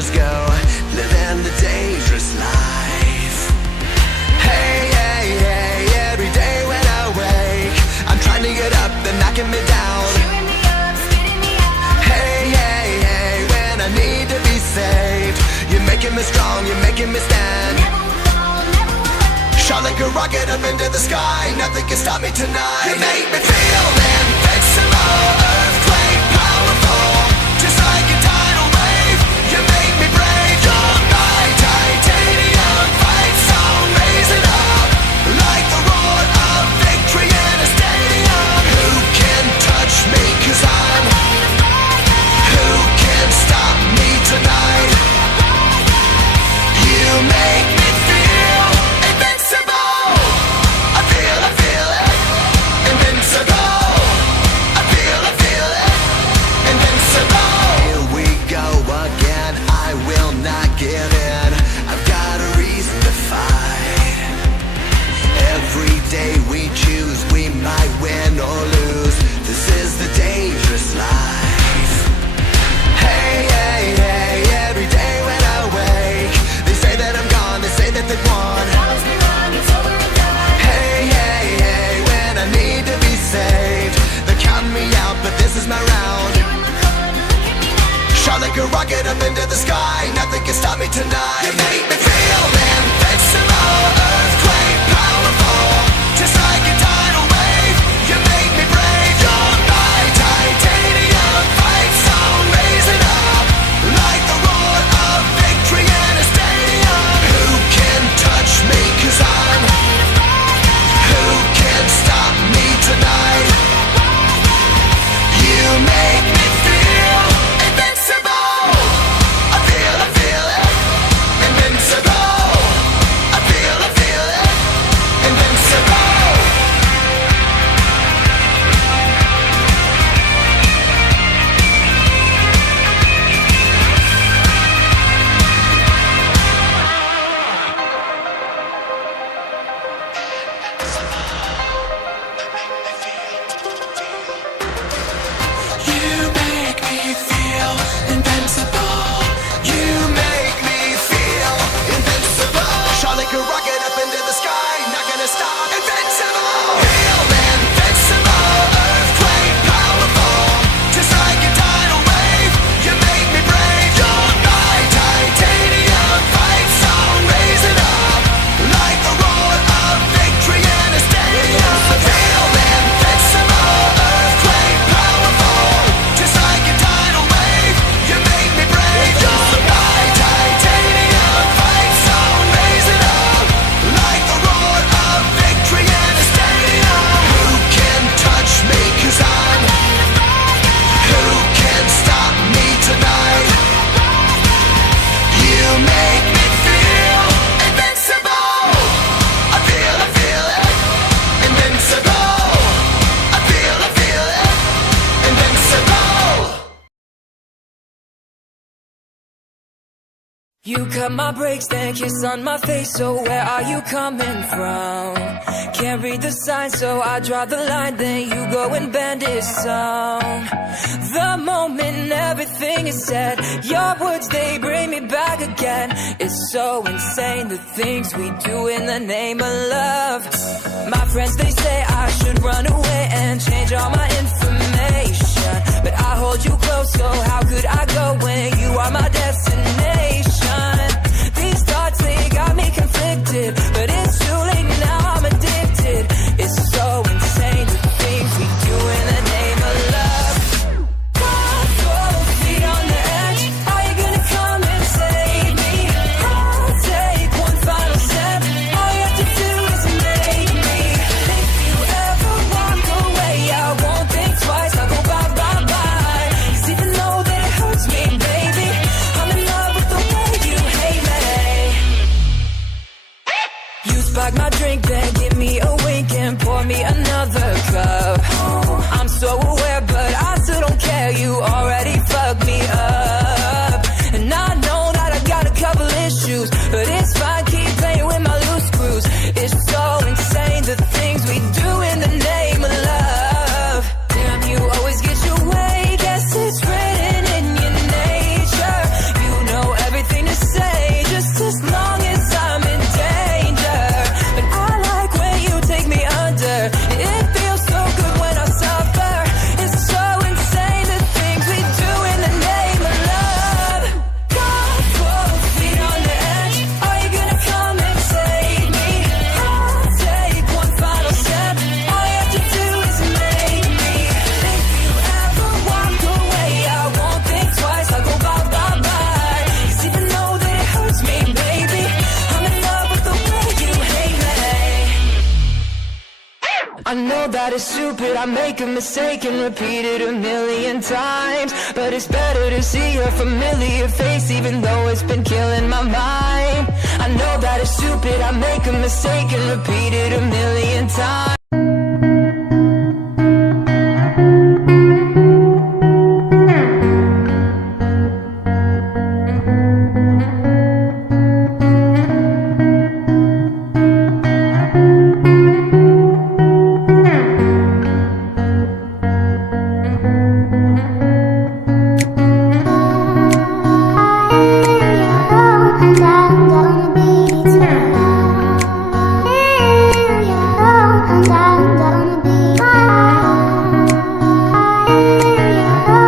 years go, living the dangerous life. Hey, hey, hey, every day when I wake, I'm trying to get up, they're knocking me down. Cheering me up, spitting me out. Hey, hey, hey, when I need to be saved, you're making me strong, you're making me stand. Never will fall, never will hurt. Shot like a rocket up into the sky, nothing can stop me tonight. You make me feel invincible, earthquake powerful, just like a tidal wave. You make me brave, you're my titanium fight song, raising up like the roar of victory in a stadium. Who can touch me, 'cause I'm who can stop me tonight? You make me feel invincible. I feel it, invincible. I feel it, invincible. Here we go again, I will not give in. I've got a reason to fight. Every day we choose, we might win or lose. This is the dangerous life. Hey, hey, hey, every day when I wake, they say that I'm gone, they say that they've won. Always been wrong, it's over and done. Hey, hey, hey, when I need to be saved, they're counting me out, but this is my round. Feeling the cold, look at me now. Shot like a rocket up into the sky, nothing can stop me tonight. You make me feel invincible, earthquake powerful, just like a tidal wave. You make me brave, you're my titanium fight song, raising up like the roar of victory in a stadium. Who can touch me, 'cause I'm who can stop me tonight? You make me feel invincible. I feel it, invincible. I feel it, invincible. You make me feel invincible. You make me feel invincible. Shot like a rocket up into the sky, not gonna stop. Invincible. Feel invincible, earthquake powerful, just like a tidal wave. You make me brave, you're my titanium fight song, raising up like the roar of victory in a stadium. Feel invincible, earthquake powerful, just like a tidal wave. You make me brave, you're my titanium fight song, raising up like the roar of victory in a stadium. Who can touch me, 'cause I'm who can stop me tonight? You make me feel invincible. I feel it, invincible. I feel it, invincible. You cut my brakes, then kiss on my face. So where are you coming from? Can't read the signs, so I draw the line. Then you go and bend it some. The moment everything is said, your words, they bring me back again. It's so insane, the things we do in the name of love. My friends, they say I should run away and change all my information, but I hold you close, so how could I go when you are my destination? These thoughts, they got me conflicted, but it's too late now, I'm addicted. It's so insane, the things we do in the name of love. 4 feet on the edge, are you gonna come and save me? I'll take one final step, all you have to do is make me. If you ever walk away, I won't think twice, I'll go bye, bye, bye. 'Cause even though that it hurts me, baby, I'm in love with the way you hate me. You spike my drink, then give me a wink and pour me another cup. I'm so aware, but I still don't care, you already fucked me up. And I know that I got a couple issues, but it's fine, keep playing with my loose screws. It's so insane, the things we do in the name of love. Damn, you always get your way, guess it's written in your nature. You know everything it's stupid, I make a mistake and repeat it a million times. But it's better to see your familiar face, even though it's been killing my mind. I know that it's stupid, I make a mistake and repeat it a million